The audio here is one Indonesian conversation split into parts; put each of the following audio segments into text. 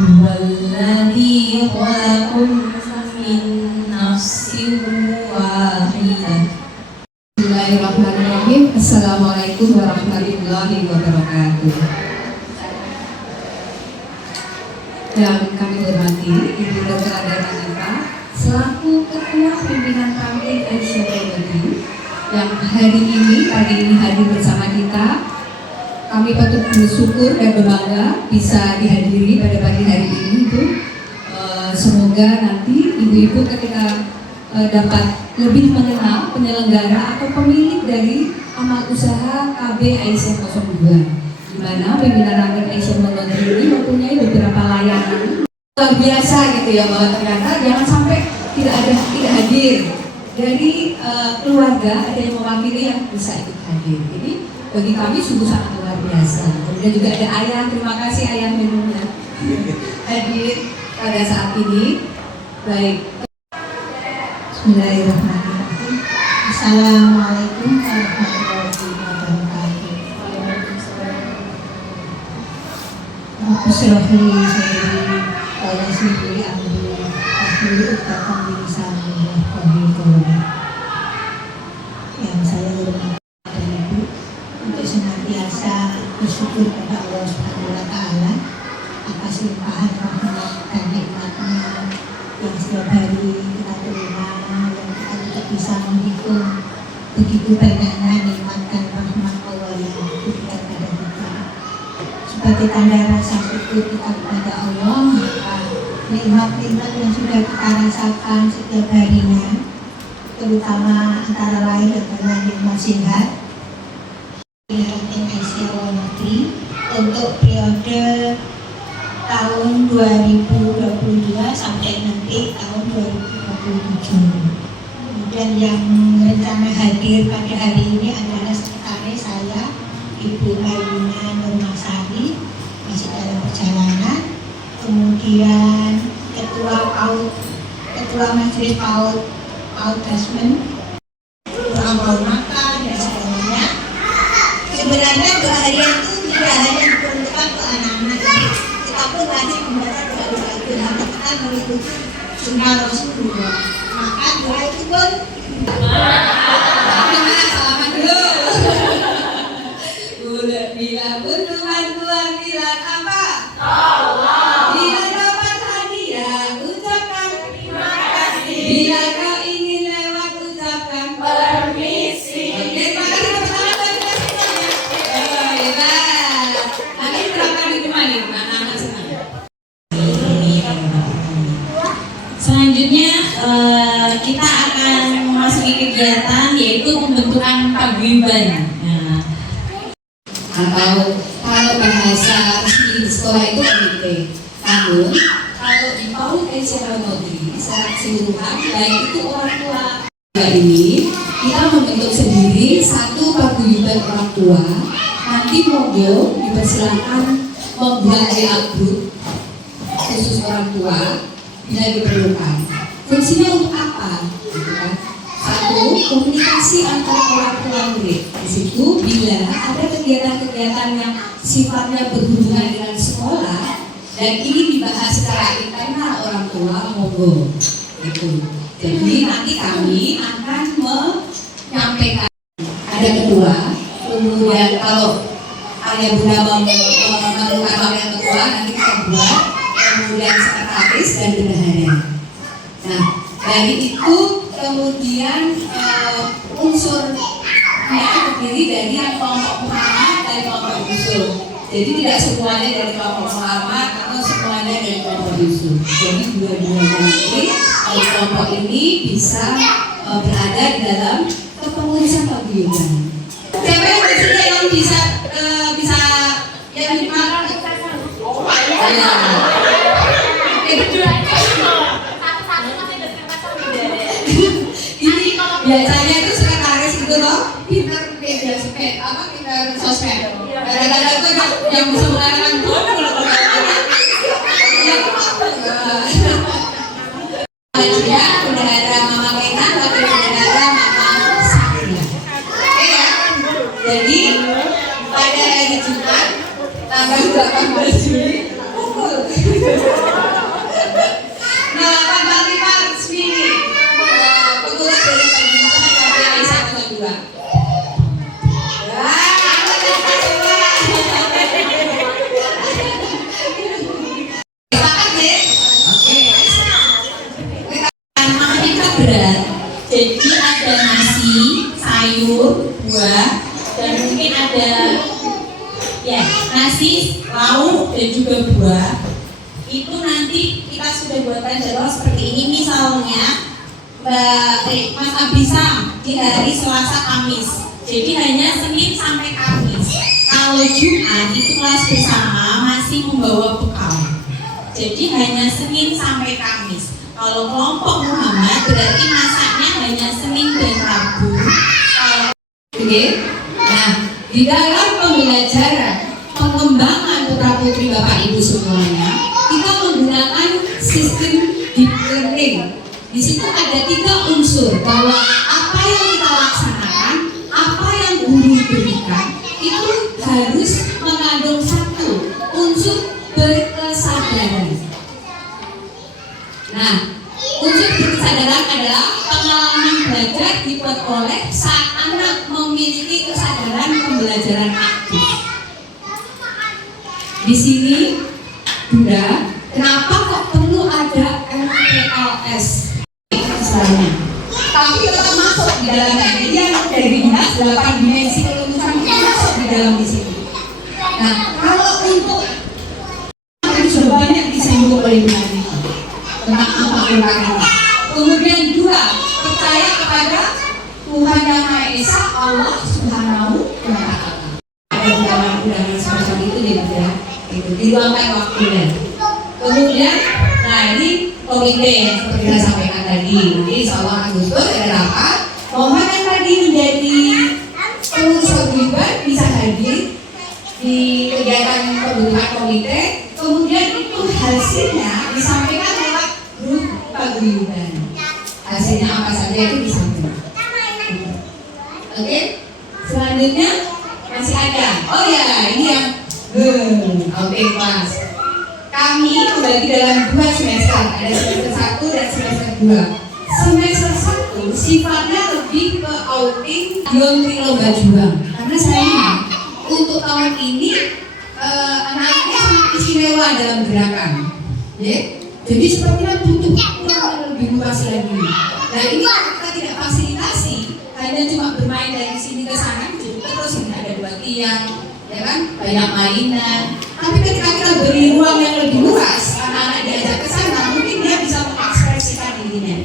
Huwallazi khalaqakum min nafsin wahidah. Bismillahirrahmanirrahim. Assalamualaikum warahmatullahi wabarakatuh. Yang kami hormati Ibu Dr. Adana Diva selaku Ketua Pimpinan Kamil Aisyah Pribadi yang pagi ini hadir bersama kita. Kami patut bersyukur dan berbangga bisa dihadiri pada pagi hari ini, Ibu. Semoga nanti Ibu-Ibu ketika dapat lebih mengenal penyelenggara atau pemilik dari amal usaha KB Aisyah 02, di mana pimpinan Rangkaian Aisyah 03 ini mempunyai beberapa layanan luar biasa gitu ya, bahwa ternyata jangan sampai tidak hadir dari keluarga, ada yang mewakili yang bisa ikut hadir. Jadi bagi kami sungguh sangat luar biasa. Kemudian juga ada Ayah, terima kasih Ayah Menuna hadir pada saat ini. Baik. Bismillahirrahmanirrahim. Assalamualaikum warahmatullahi wabarakatuh. Bismillahirrahmanirrahim. Yang saya hormati dan Ibu, untuk senantiasa bersyukur kepada Allah Subhanahu wa Ta'ala atas limpahan rahmat dan nikmatnya yang setiap hari kita terima, yang kita tidak bisa menghitung begitu banyaknya nikmat dan rahmat Allah yang diberikan pada kita. Sebagai tanda rasa syukur kita kepada Allah, maka nikmat-nikmat yang sudah kita rasakan setiap harinya, terutama antara lain adalah nikmat sehat Aisyah untuk periode tahun 2022 sampai nanti tahun 2027. Kemudian yang rencana hadir pada hari ini adalah sekretaris saya, Ibu Mailuna Nurmasari, masih dalam perjalanan. Kemudian Ketua Majelis PAUD Dasmen, amal makan dan sebagainya. Sebenarnya doa harian itu tidak hanya diperuntukkan untuk anak-anak, kita pun wajib membaca doa-doa itu. Karena kita mengikuti sunnah Rasulullah. Maka doa itu pun salaman dulu. Bila pun Tuhan bilang apa? Allah. Bila dapat hadiah, ucapkan terima kasih. Bila kau ingin lewat, ucapkan permisi. Oke, terima kasih bersama kita semuanya. Hebat. Nanti terangkan di rumah nih, anak-anak senang. Selanjutnya kita akan memasuki kegiatan yaitu pembentukan paguyuban. Atau kalau bahasa resmi di sekolah itu komite. Namun kalau di PAUD Aisyah Notri secara keseluruhan, baik itu orang tua ini, kita membentuk sendiri satu paguyuban orang tua. Nanti monggo dipersilakan membuat WA group khusus orang tua bila diperlukan. Fungsinya untuk apa? Gitu kan? Satu, komunikasi antara orang tua murid. Di situ bila ada kegiatan-kegiatan yang sifatnya berhubungan dengan sekolah dan ini dibahas secara internal orang tua, monggo. Gitu. Jadi nanti kami akan menyampaikan, ada ketua, kemudian kalau ayah bunda menentukan yang ketua nanti kita buat, kemudian sekretaris dan bendahara. Nah, dari itu kemudian unsurnya terdiri dari kelompok pengamat dan kelompok usul. Jadi tidak semuanya dari kelompok pengamat atau semuanya dari kelompok usul. Jadi dua-duanya nanti kelompok ini bisa berada di dalam kepengurusan paguyuban. Siapa yang di sini yang bisa yang dimakan? Ini biasanya itu sekretaris itu loh, pintar media sosmed, pintar sosmed. Kadang-kadang itu yang bisa mengarahkan tuh kalau juga bendahara Mama Kena, wakil bendahara Mama Sakina. Oke ya. Jadi pada hari Jumat tanggal 18 Juli pukul Nah, Pak resmi pengurus dari pemerintahan KPI 1 dan 2. Makannya kan berat, jadi ada nasi, sayur, buah, dan mungkin ada ya nasi, lauk, dan juga buah. Itu nanti kita sudah buatkan jadwal seperti ini. Misalnya Mas Abisa di hari Selasa Kamis, jadi hanya Senin sampai Kamis. Kalau Jumat itu kelas bersama masih membawa bekal, jadi hanya Senin sampai Kamis. Kalau kelompok Muhammad berarti masaknya hanya Senin dan Rabu. Oke. Nah, di dalam pembelajaran pengembangan putra putri Bapak Ibu semuanya, kita menggunakan sistem deep learning. Di situ ada 3 unsur bahwa apa yang kita laksanakan, apa yang guru berikan, itu harus mengandung 1 unsur berkesadaran. Nah, unsur berkesadaran adalah pengalaman belajar diperoleh saat anak memiliki kesadaran pembelajaran aktif. Di sini, Bunda, kenapa kok perlu ada MPLS istilahnya? Tapi tetap masuk di dalamnya. Jadi yang dari dinas 8 dimensi kelulusan itu masuk di dalam di sini. Nah, kalau untuk sudah banyak disinggung oleh Bunda tentang apa ini. Kemudian 2, percaya kepada Tuhan Yang Maha Esa, Allah Subhanahu wa Ta'ala. Ada undangan-undangan semacam itu ya, itu diluangkan waktunya. Kemudian, nah ini komite yang seperti saya sampaikan tadi. Nanti insya Allah Agustus ada rapat. Mohon yang tadi menjadi pengurus paguyuban bisa hadir di kegiatan pembentukan komite. Kemudian itu hasilnya disampaikan lewat grup paguyuban. Hasilnya apa saja itu disampaikan. Oke, selanjutnya masih ada. Oh ya, ini yang oke, Mas. Kami membagi dalam 2 semester, ada semester 1 dan semester 2. Semester 1 sifatnya lebih ke outing Yontri Lomba Juang. Karena saya untuk tahun ini anak-anaknya sangat istimewa dalam gerakan. Ya? Jadi sepertinya butuh yang lebih luas lagi. Nah ini kita tidak fasilitasi, hanya cuma bermain dari sini ke sana, terus ini ada 2 tiang, ya kan, banyak mainan. Tapi ketika kita beri ruang yang lebih luas, anak-anak diajak ke sana, mungkin dia bisa mengekspresikan dirinya.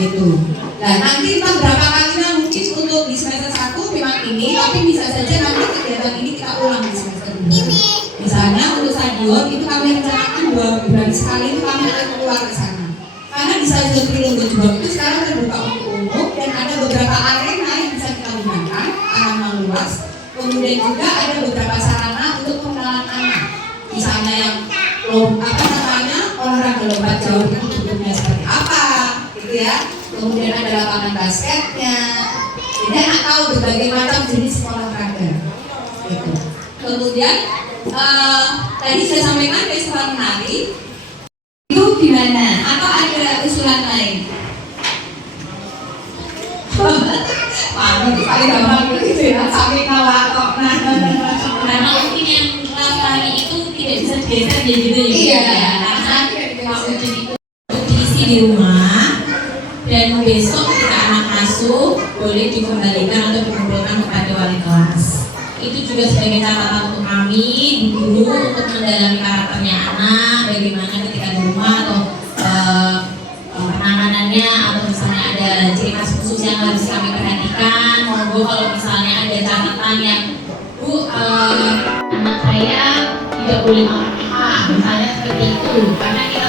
Itu. Nah nanti entah berapa kalinya mungkin untuk di semester 1 memang ini, tapi bisa saja nanti kegiatan ini kita ulang di semester 2. Misalnya untuk stadion itu kami rencanakan 2 bulan sekali itu kami akan keluar ke sana. Karena di stadion Trilunggo Juang itu sekarang terbuka untuk umum dan ada beberapa arena yang bisa kita gunakan, arena luas. Kemudian juga ada beberapa sarana untuk pengenalan anak. Misalnya yang olahraga lompat jauh itu bentuknya seperti apa, gitu ya. Kemudian ada lapangan basketnya. Jadi anak tahu berbagai macam jenis olahraga. Gitu. Kemudian tadi saya sampaikan festival menari itu gimana? Atau ada usulan lain? Paling gampang gitu ya, sampai kalah kok. Karena mungkin yang lari itu tidak bisa digeser jadi gitu ya. Karena kalau ujian itu diisi di rumah dan besok ketika anak masuk boleh dikembalikan atau dikumpulkan kepada wali kelas. Itu juga sebagai catatan untuk kami, guru, untuk mendalami karakternya anak, bagaimana ketika di rumah atau penanganannya, atau misalnya ada ciri khas khusus yang harus kami perhatikan. Monggo kalau misalnya ada catatan yang anak saya tidak boleh makan, misalnya seperti itu, karena kita